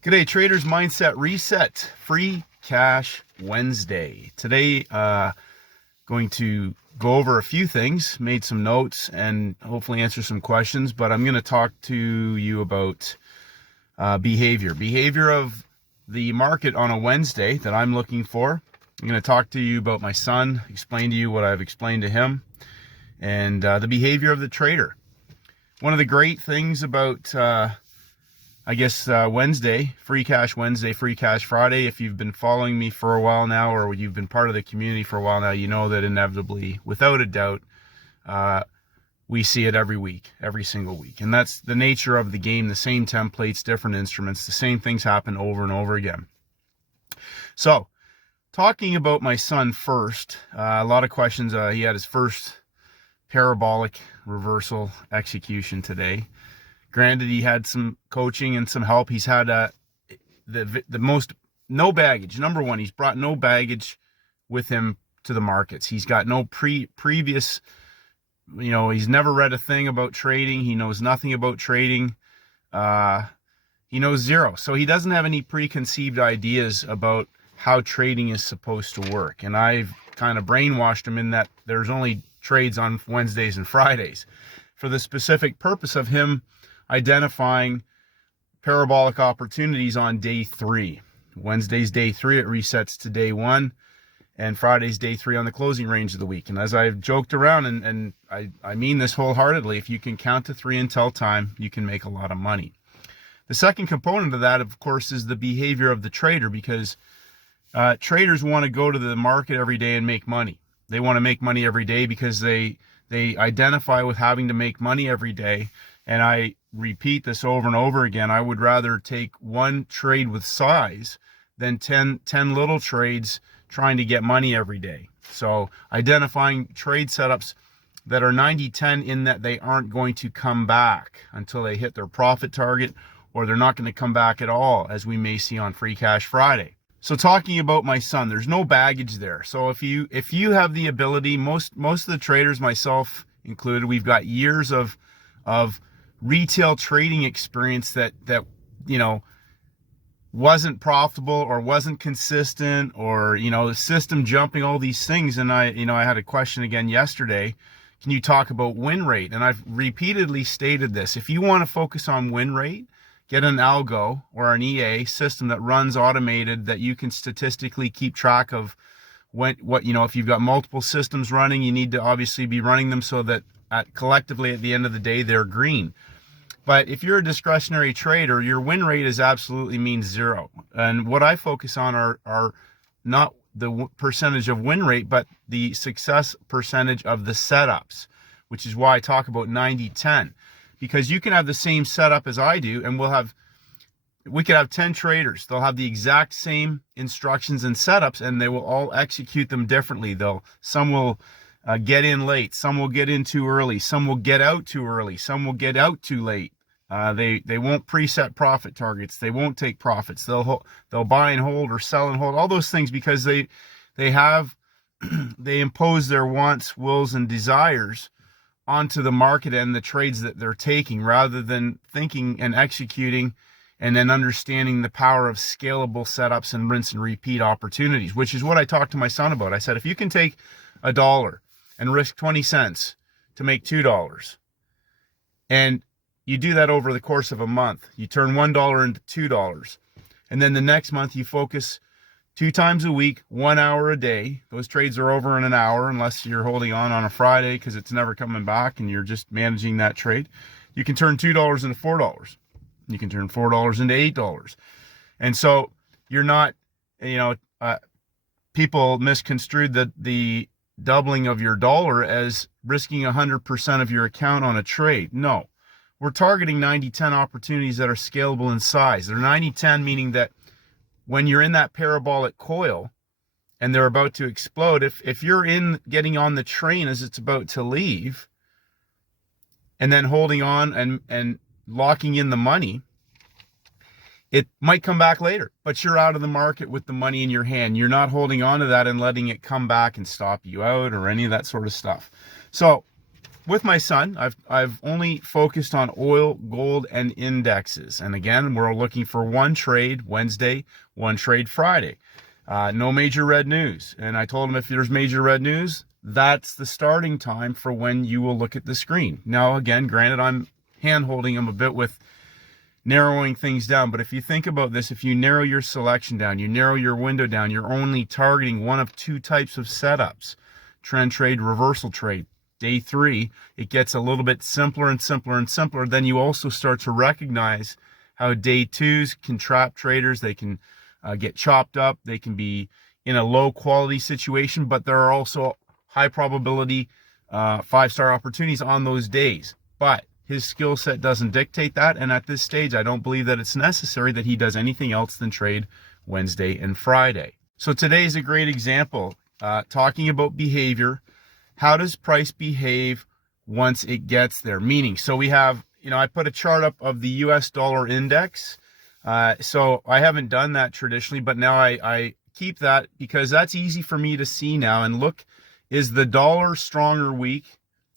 G'day traders, mindset reset, free cash Wednesday. Today, going to go over a few things, made some notes and hopefully answer some questions, but I'm going to talk to you about behavior of the market on a Wednesday that I'm looking for. I'm going to talk to you about my son, explain to you what I've explained to him, and the behavior of the trader. One of the great things about Wednesday, free cash Wednesday, free cash Friday. If you've been following me for a while now, or you've been part of the community for a while now, you know that inevitably, without a doubt, we see it every week, every single week. And that's the nature of the game, the same templates, different instruments, the same things happen over and over again. So, talking about my son first, a lot of questions. He had his first parabolic reversal execution today. Granted, he had some coaching and some help. He's had the most, no baggage. Number one, he's brought no baggage with him to the markets. He's got no previous, he's never read a thing about trading. He knows nothing about trading. He knows zero. So he doesn't have any preconceived ideas about how trading is supposed to work. And I've kind of brainwashed him in that there's only trades on Wednesdays and Fridays for the specific purpose of him identifying parabolic opportunities on day 3. Wednesday's day 3, it resets to day 1, and Friday's day 3 on the closing range of the week. And as I've joked around, and I mean this wholeheartedly, if you can count to 3 and tell time, you can make a lot of money. The second component of that, of course, is the behavior of the trader, because traders want to go to the market every day and make money. They want to make money every day because they identify with having to make money every day. And I repeat this over and over again. I would rather take one trade with size than 10 little trades trying to get money every day. So identifying trade setups that are 90-10 in that they aren't going to come back until they hit their profit target, or they're not going to come back at all, as we may see on Free Cash Friday. So talking about my son, there's no baggage there. So if you have the ability, most of the traders, myself included, we've got years of retail trading experience that wasn't profitable or wasn't consistent, or the system jumping, all these things. And I had a question again yesterday. Can you talk about win rate? And I've repeatedly stated this. If you want to focus on win rate, get an algo or an EA system that runs automated, that you can statistically keep track of if you've got multiple systems running, you need to obviously be running them so that collectively at the end of the day, they're green. But if you're a discretionary trader, your win rate is absolutely means zero. And what I focus on are not the percentage of win rate, but the success percentage of the setups, which is why I talk about 90-10. Because you can have the same setup as I do, and we could have 10 traders. They'll have the exact same instructions and setups, and they will all execute them differently. Some will get in late, some will get in too early, some will get out too early, some will get out too late. They won't preset profit targets. They won't take profits. They'll buy and hold or sell and hold, all those things, because they impose their wants, wills, and desires onto the market and the trades that they're taking, rather than thinking and executing and then understanding the power of scalable setups and rinse and repeat opportunities, which is what I talked to my son about. I said, if you can take $1 and risk 20 cents to make $2, and you do that over the course of a month, you turn $1 into $2, and then the next month you focus 2 times a week, 1 hour a day. Those trades are over in an hour, unless you're holding on a Friday because it's never coming back and you're just managing that trade. You can turn $2 into $4. You can turn $4 into $8. And so you're not, people misconstrued the doubling of your dollar as risking 100% of your account on a trade. No, we're targeting 90-10 opportunities that are scalable in size. They're 90-10, meaning that when you're in that parabolic coil and they're about to explode, if you're getting on the train as it's about to leave, and then holding on and locking in the money, it might come back later, but you're out of the market with the money in your hand. You're not holding on to that and letting it come back and stop you out or any of that sort of stuff. So with my son, I've only focused on oil, gold, and indexes. And again, we're looking for one trade Wednesday, one trade Friday. No major red news. And I told him if there's major red news, that's the starting time for when you will look at the screen. Now, again, granted, I'm hand-holding him a bit with narrowing things down. But if you think about this, if you narrow your selection down, you narrow your window down, you're only targeting one of two types of setups: trend trade, reversal trade. Day 3, it gets a little bit simpler and simpler and simpler. Then you also start to recognize how day 2s can trap traders. They can get chopped up. They can be in a low quality situation, but there are also high probability 5-star opportunities on those days. But his skill set doesn't dictate that, and at this stage, I don't believe that it's necessary that he does anything else than trade Wednesday and Friday. So today is a great example, talking about behavior. How does price behave once it gets there? Meaning, so we have, I put a chart up of the US dollar index. So I haven't done that traditionally, but now I keep that because that's easy for me to see now and look, is the dollar strong or weak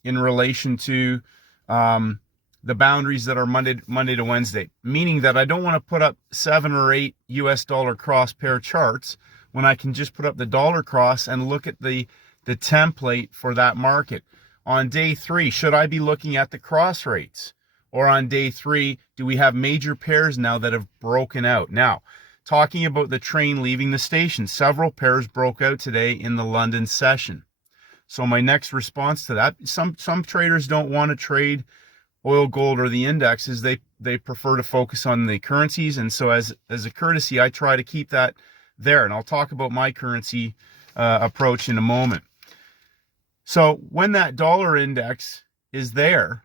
in relation to the boundaries that are Monday to Wednesday, meaning that I don't want to put up 7 or 8 US dollar cross pair charts when I can just put up the dollar cross and look at the template for that market. On day 3, should I be looking at the cross rates? Or on day 3, do we have major pairs now that have broken out? Now, talking about the train leaving the station, several pairs broke out today in the London session. So my next response to that, some traders don't want to trade oil, gold, or the indexes. They prefer to focus on the currencies. And so as a courtesy, I try to keep that there. And I'll talk about my currency approach in a moment. So when that dollar index is there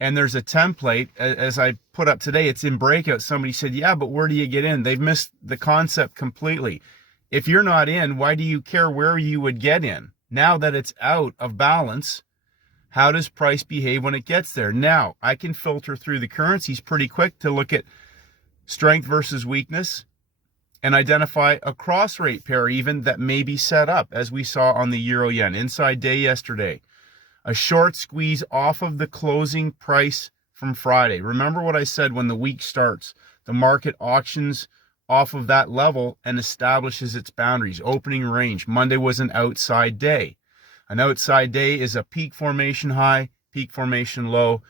and there's a template, as I put up today, it's in breakout. Somebody said, yeah, but where do you get in? They've missed the concept completely. If you're not in, why do you care where you would get in? Now that it's out of balance, how does price behave when it gets there? Now, I can filter through the currencies pretty quick to look at strength versus weakness and identify a cross rate pair even that may be set up, as we saw on the euro yen inside day yesterday. A short squeeze off of the closing price from Friday. Remember what I said: when the week starts, the market auctions off of that level and establishes its boundaries. Opening range. Monday was an outside day. An outside day is a peak formation high, peak formation low,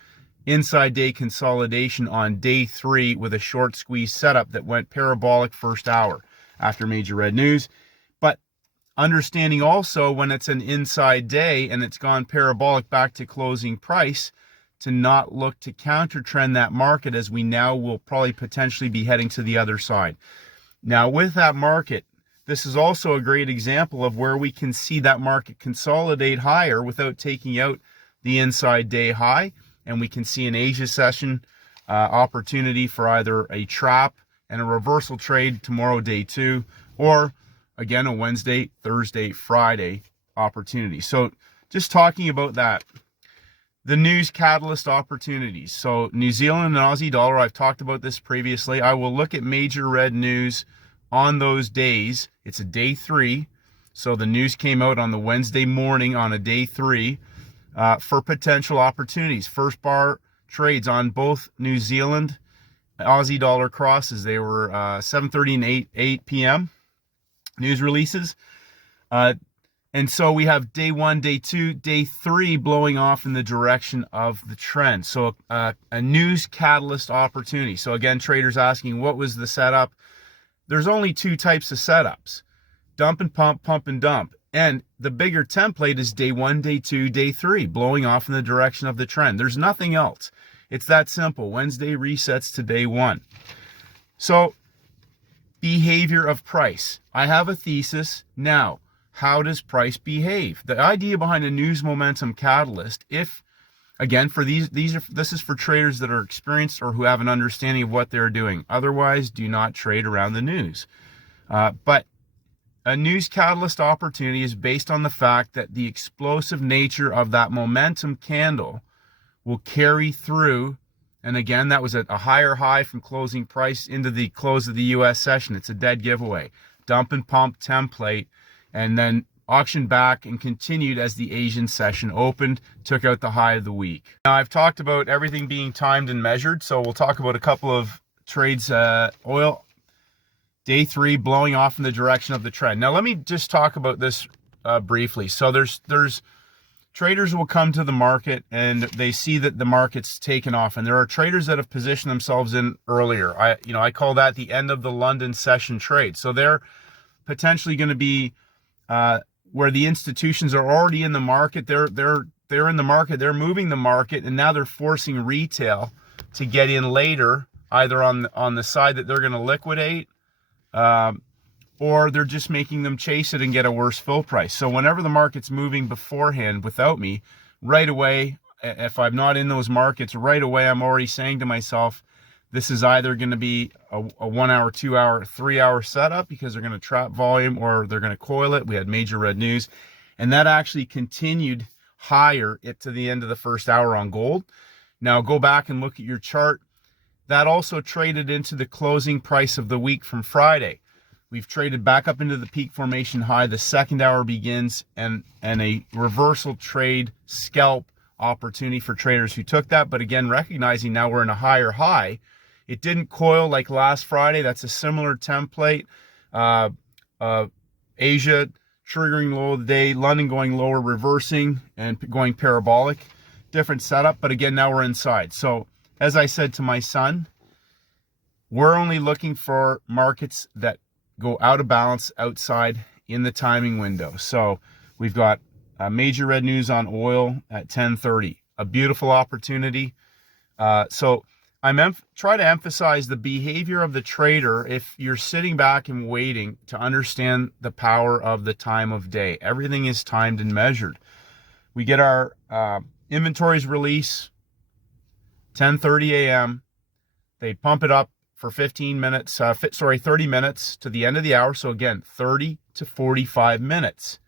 inside day consolidation on day 3 with a short squeeze setup that went parabolic first hour after major red news. But understanding also when it's an inside day and it's gone parabolic back to closing price, to not look to counter trend that market, as we now will probably potentially be heading to the other side. Now with that market, this is also a great example of where we can see that market consolidate higher without taking out the inside day high. And we can see an Asia session opportunity for either a trap and a reversal trade tomorrow, day 2, or again, a Wednesday, Thursday, Friday opportunity. So just talking about that. The news catalyst opportunities. So New Zealand and Aussie dollar, I've talked about this previously. I will look at major red news on those days. It's a day 3. So the news came out on the Wednesday morning on a day 3 for potential opportunities. First bar trades on both New Zealand, Aussie dollar crosses. They were 7:30 and 8 p.m. news releases. And so we have day 1, day 2, day 3 blowing off in the direction of the trend. So a news catalyst opportunity. So again, traders asking, what was the setup? There's only 2 types of setups: dump and pump, pump and dump. And the bigger template is day 1, day 2, day 3, blowing off in the direction of the trend. There's nothing else. It's that simple. Wednesday resets to day 1. So behavior of price. I have a thesis. Now, how does price behave? The idea behind a news momentum catalyst, if, again, for this is for traders that are experienced or who have an understanding of what they're doing. Otherwise, do not trade around the news. But a news catalyst opportunity is based on the fact that the explosive nature of that momentum candle will carry through. And again, that was a higher high from closing price into the close of the US session. It's a dead giveaway. Dump and pump template. And then auctioned back and continued as the Asian session opened, took out the high of the week. Now, I've talked about everything being timed and measured, so we'll talk about a couple of trades. Oil, day 3, blowing off in the direction of the trend. Now, let me just talk about this briefly. So there's traders will come to the market and they see that the market's taken off, and there are traders that have positioned themselves in earlier. I call that the end of the London session trade. So they're potentially going to be where the institutions are already in the market. They're in the market, they're moving the market, and now they're forcing retail to get in later, either on the side that they're going to liquidate, or they're just making them chase it and get a worse fill price. So whenever the market's moving beforehand without me, right away, if I'm not in those markets, right away I'm already saying to myself, this is either going to be a 1 hour, 2 hour, 3 hour setup because they're going to trap volume, or they're going to coil it. We had major red news, and that actually continued higher to the end of the first hour on gold. Now go back and look at your chart. That also traded into the closing price of the week from Friday. We've traded back up into the peak formation high. The second hour begins, and a reversal trade scalp opportunity for traders who took that. But again, recognizing now we're in a higher high. It didn't coil like last Friday. That's a similar template. Asia triggering low of the day, London going lower, reversing and going parabolic. Different setup, but again, now we're inside. So as I said to my son, we're only looking for markets that go out of balance outside in the timing window. So we've got major red news on oil at 10:30, a beautiful opportunity. So I'm try to emphasize the behavior of the trader. If you're sitting back and waiting to understand the power of the time of day, everything is timed and measured. We get our inventories release 10:30 a.m. They pump it up for 15 minutes, 30 minutes to the end of the hour. So again, 30 to 45 minutes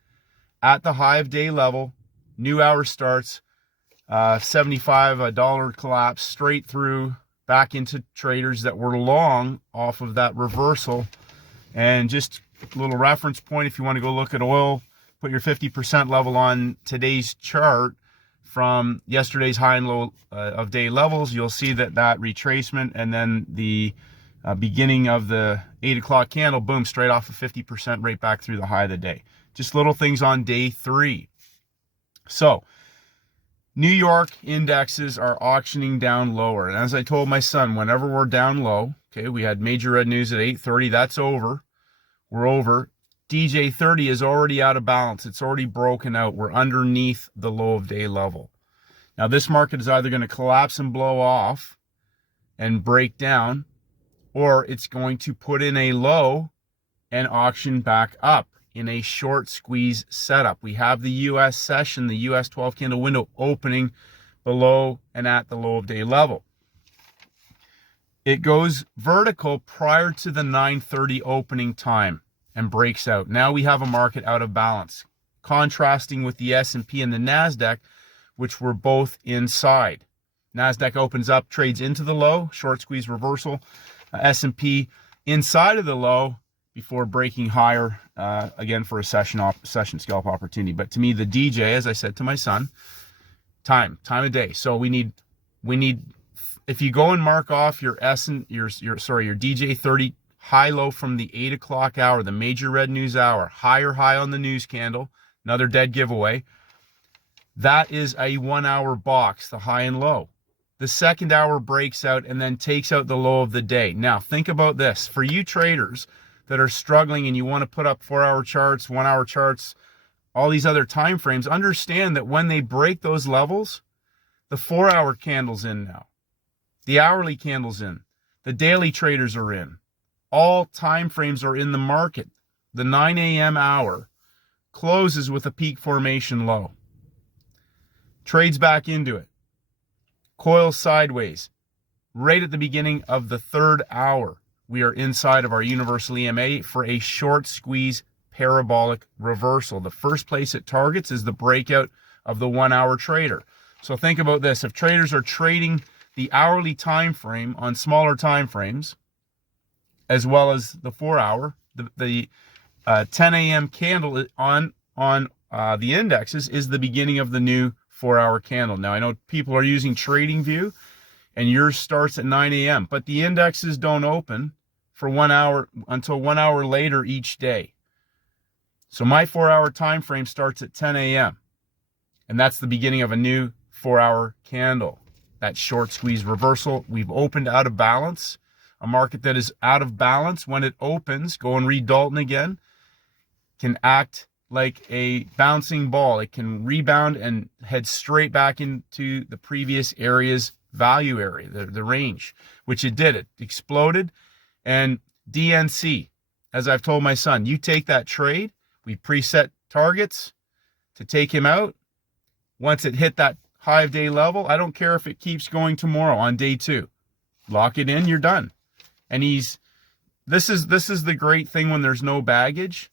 at the high of day level. New hour starts, $75 collapse straight through back into traders that were long off of that reversal. And just a little reference point, if you want to go look at oil, put your 50% level on today's chart from yesterday's high and low of day levels. You'll see that retracement, and then the beginning of the 8 o'clock candle, boom, straight off of 50% right back through the high of the day. Just little things on day 3. So New York indexes are auctioning down lower. And as I told my son, whenever we're down low, okay, we had major red news at 8:30. That's over. We're over. DJ 30 is already out of balance. It's already broken out. We're underneath the low of day level. Now this market is either going to collapse and blow off and break down, or it's going to put in a low and auction back up in a short squeeze setup. We have the US session, the US 12 candle window opening below and at the low of day level. It goes vertical prior to the 9:30 opening time and breaks out. Now we have a market out of balance, contrasting with the S&P and the NASDAQ, which were both inside. NASDAQ opens up, trades into the low, short squeeze reversal. S&P inside of the low before breaking higher again for a session scalp opportunity. But to me, the DJ, as I said to my son, time of day. So we need. If you go and mark off your DJ 30 high low from the 8 o'clock hour, the major red news hour, higher high on the news candle, another dead giveaway. That is a 1 hour box, the high and low. The second hour breaks out and then takes out the low of the day. Now think about this. For you traders that are struggling and you want to put up 4 hour charts, 1 hour charts, all these other time frames, understand that when they break those levels, the 4 hour candle's in now. The hourly candle's in. The daily traders are in. All time frames are in the market. The 9 a.m. hour closes with a peak formation low. Trades back into it. Coils sideways. Right at the beginning of the third hour, we are inside of our universal EMA for a short squeeze parabolic reversal. The first place it targets is the breakout of the 1 hour trader. So think about this. If traders are trading the hourly time frame on smaller time frames, as well as the 4 hour, the 10 a.m. candle on on the indexes is the beginning of the new 4-hour candle. Now, I know people are using TradingView, and yours starts at 9 a.m., but the indexes don't open for 1 hour until 1 hour later each day. So my 4-hour time frame starts at 10 a.m., and that's the beginning of a new 4-hour candle. That short squeeze reversal. We've opened out of balance. A market that is out of balance, when it opens, go and read Dalton again, can act like a bouncing ball. It can rebound and head straight back into the previous area's value area, the range, which it did. It exploded. And DNC, as I've told my son, you take that trade. We preset targets to take him out. Once it hit that 5-day level, I don't care if it keeps going tomorrow on day 2. Lock it in, you're done. And this is the great thing when there's no baggage.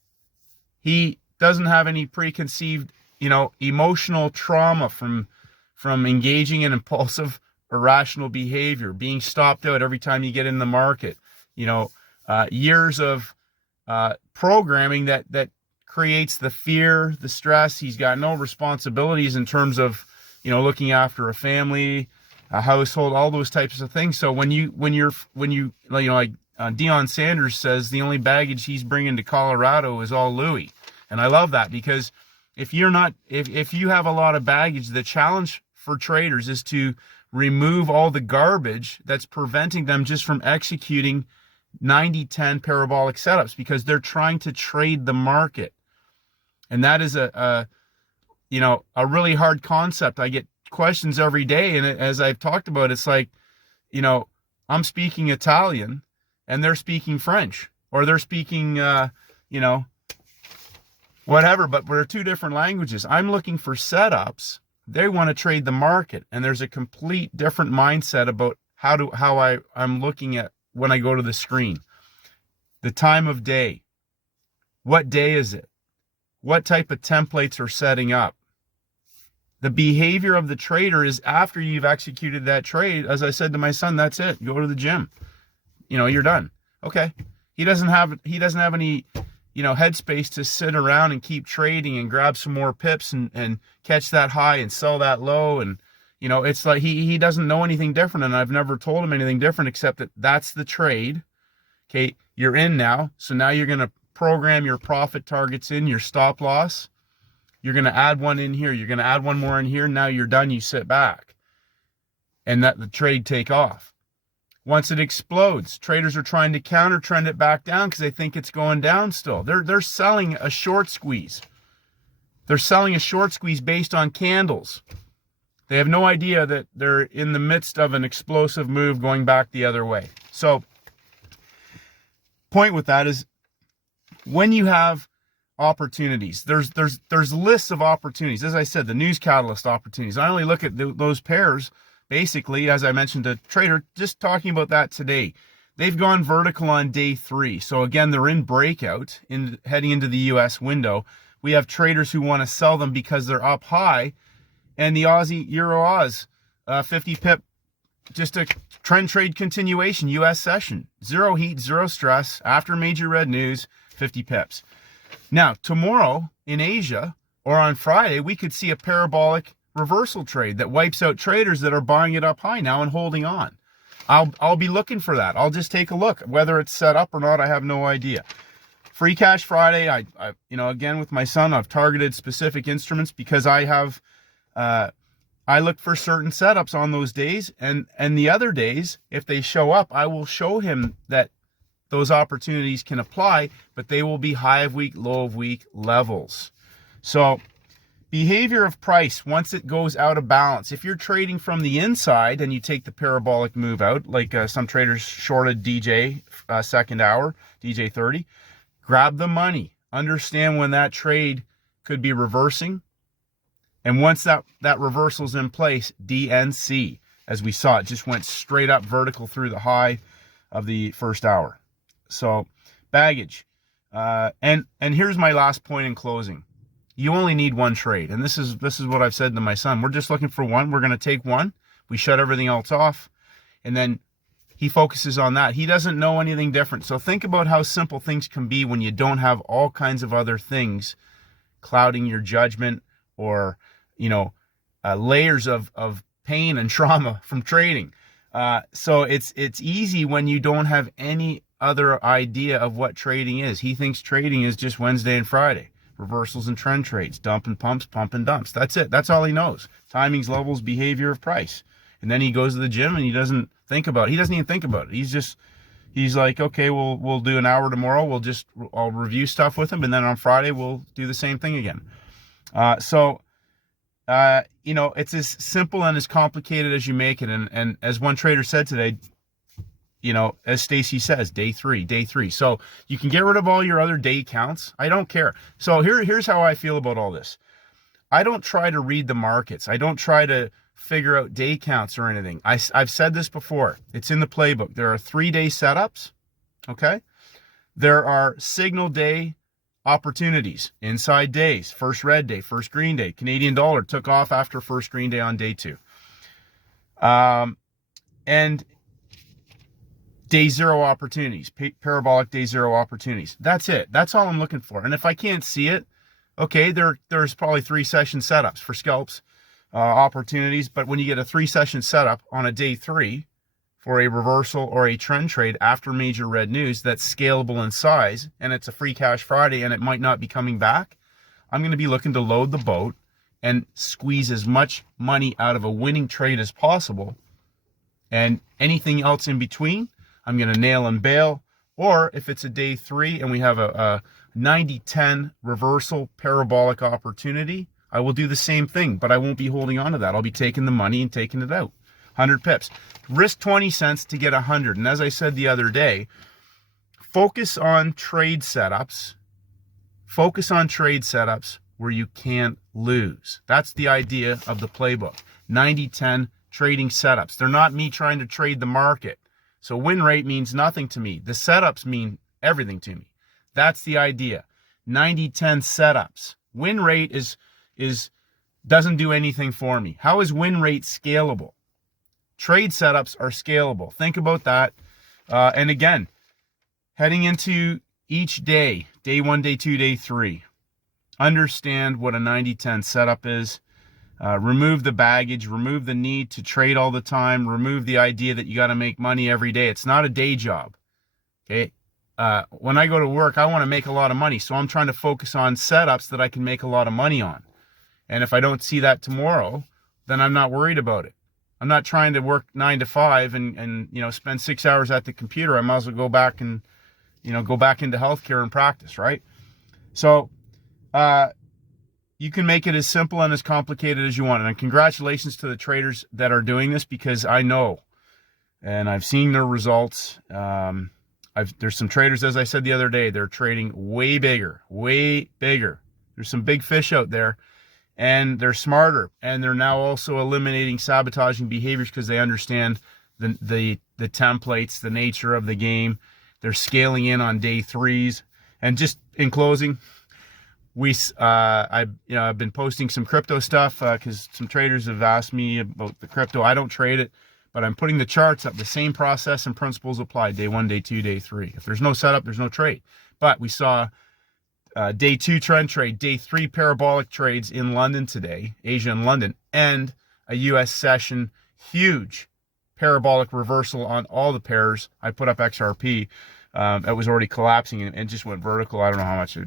He doesn't have any preconceived, emotional trauma from engaging in impulsive, irrational behavior, being stopped out every time you get in the market. Years of programming that creates the fear, the stress. He's got no responsibilities in terms of, looking after a family, a household, all those types of things. So when you like Deion Sanders says, the only baggage he's bringing to Colorado is all Louis. And I love that, because if you have a lot of baggage, the challenge for traders is to remove all the garbage that's preventing them just from executing 90-10 parabolic setups, because they're trying to trade the market. And that is a really hard concept. I get questions every day, and as I've talked about, it's like, I'm speaking Italian and they're speaking French, or they're speaking whatever, but we're 2 different languages. I'm looking for setups. They want to trade the market, and there's a complete different mindset about how I'm looking at when I go to the screen. The time of day. What day is it? What type of templates are setting up? The behavior of the trader is after you've executed that trade. As I said to my son, that's it. Go to the gym. You're done. Okay. He doesn't have any, headspace to sit around and keep trading and grab some more pips and catch that high and sell that low. And, it's like he doesn't know anything different. And I've never told him anything different except that that's the trade. Okay. You're in now. So now you're going to program your profit targets in, your stop loss. You're going to add one in here. You're going to add one more in here. Now you're done. You sit back and let the trade take off. Once it explodes, traders are trying to counter trend it back down because they think it's going down still. They're selling a short squeeze. They're selling a short squeeze based on candles. They have no idea that they're in the midst of an explosive move going back the other way. So, point with that is, when you have opportunities, there's lists of opportunities. As I said, the news catalyst opportunities. I only look at those pairs, basically, as I mentioned to trader, just talking about that today. They've gone vertical on day 3. So again, they're in breakout, heading into the US window. We have traders who want to sell them because they're up high, and the Aussie Euro Oz 50 pip, just a trend trade continuation, US session. Zero heat, zero stress, after major red news, 50 pips. Now, tomorrow in Asia, or on Friday, we could see a parabolic reversal trade that wipes out traders that are buying it up high now and holding on. I'll be looking for that. I'll just take a look. Whether it's set up or not, I have no idea. Free Cash Friday, I again with my son, I've targeted specific instruments because I have, I look for certain setups on those days, and the other days, if they show up, I will show him that those opportunities can apply, but they will be high of week, low of week levels. So behavior of price, once it goes out of balance, if you're trading from the inside and you take the parabolic move out, like some traders shorted DJ second hour, DJ 30, grab the money. Understand when that trade could be reversing. And once that reversal's in place, DNC, as we saw, it just went straight up vertical through the high of the first hour. So baggage. And here's my last point in closing. You only need one trade. And this is what I've said to my son. We're just looking for one. We're going to take one. We shut everything else off. And then he focuses on that. He doesn't know anything different. So think about how simple things can be when you don't have all kinds of other things clouding your judgment, or, layers of pain and trauma from trading. So it's easy when you don't have any other idea of what trading is. He thinks trading is just Wednesday and Friday, reversals and trend trades, dump and pumps, pump and dumps. That's it. That's all he knows. Timings, levels, behavior of price. And then he goes to the gym and he doesn't think about it. He doesn't even think about it. He's like, okay, we'll do an hour tomorrow. I'll review stuff with him, and then on Friday we'll do the same thing again. It's as simple and as complicated as you make it. And as one trader said today, as Stacey says, day three. So you can get rid of all your other day counts. I don't care. So here's how I feel about all this. I don't try to read the markets. I don't try to figure out day counts or anything. I've said this before. It's in the playbook. There are 3-day setups. Okay. There are signal day opportunities, inside days, first red day, first green day. Canadian dollar took off after first green day on day 2. And day 0 opportunities, parabolic day 0 opportunities. That's it. That's all I'm looking for. And if I can't see it, okay, there's probably 3 session setups for scalps opportunities. But when you get a 3 session setup on a day 3 for a reversal or a trend trade after major red news that's scalable in size, and it's a free cash Friday and it might not be coming back, I'm going to be looking to load the boat and squeeze as much money out of a winning trade as possible. And anything else in between, I'm going to nail and bail. Or if it's a day 3 and we have a 90-10 reversal parabolic opportunity, I will do the same thing, but I won't be holding on to that. I'll be taking the money and taking it out. 100 pips. Risk 20 cents to get 100. And as I said the other day, focus on trade setups. Focus on trade setups where you can't lose. That's the idea of the playbook. 90-10 trading setups. They're not me trying to trade the market. So win rate means nothing to me. The setups mean everything to me. That's the idea. 90-10 setups. Win rate doesn't do anything for me. How is win rate scalable? Trade setups are scalable. Think about that. And again, heading into each day, day 1, day 2, day 3, understand what a 90-10 setup is. Remove the baggage, remove the need to trade all the time, remove the idea that you got to make money every day. It's not a day job. Okay. When I go to work, I want to make a lot of money. So I'm trying to focus on setups that I can make a lot of money on. And if I don't see that tomorrow, then I'm not worried about it. I'm not trying to work 9 to 5 and spend 6 hours at the computer. I might as well go back and, go back into healthcare and practice, right? So, you can make it as simple and as complicated as you want. And congratulations to the traders that are doing this, because I know, and I've seen their results. There's some traders, as I said the other day, they're trading way bigger. There's some big fish out there, and they're smarter, and they're now also eliminating sabotaging behaviors because they understand the templates, the nature of the game. They're scaling in on day 3s. And just in closing, I've been posting some crypto stuff because some traders have asked me about the crypto. I don't trade it, but I'm putting the charts up. The same process and principles apply. Day 1, day 2, day 3. If there's no setup, there's no trade. But we saw day 2 trend trade, day 3 parabolic trades in London today, Asia and London, and a US session, huge parabolic reversal on all the pairs. I put up XRP. It was already collapsing and just went vertical. I don't know how much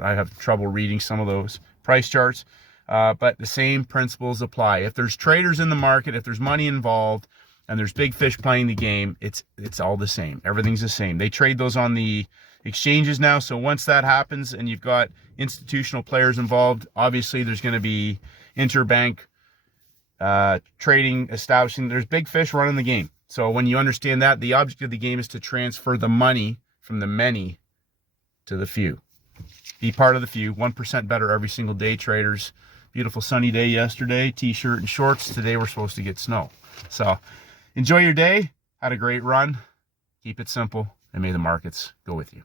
I have trouble reading some of those price charts, but the same principles apply. If there's traders in the market, if there's money involved, and there's big fish playing the game, it's all the same. Everything's the same. They trade those on the exchanges now. So once that happens and you've got institutional players involved, obviously there's going to be interbank trading establishing. There's big fish running the game. So when you understand that, the object of the game is to transfer the money from the many to the few. Be part of the few. 1% better every single day, traders. Beautiful sunny day yesterday. T-shirt and shorts. Today we're supposed to get snow. So enjoy your day. Had a great run. Keep it simple, and may the markets go with you.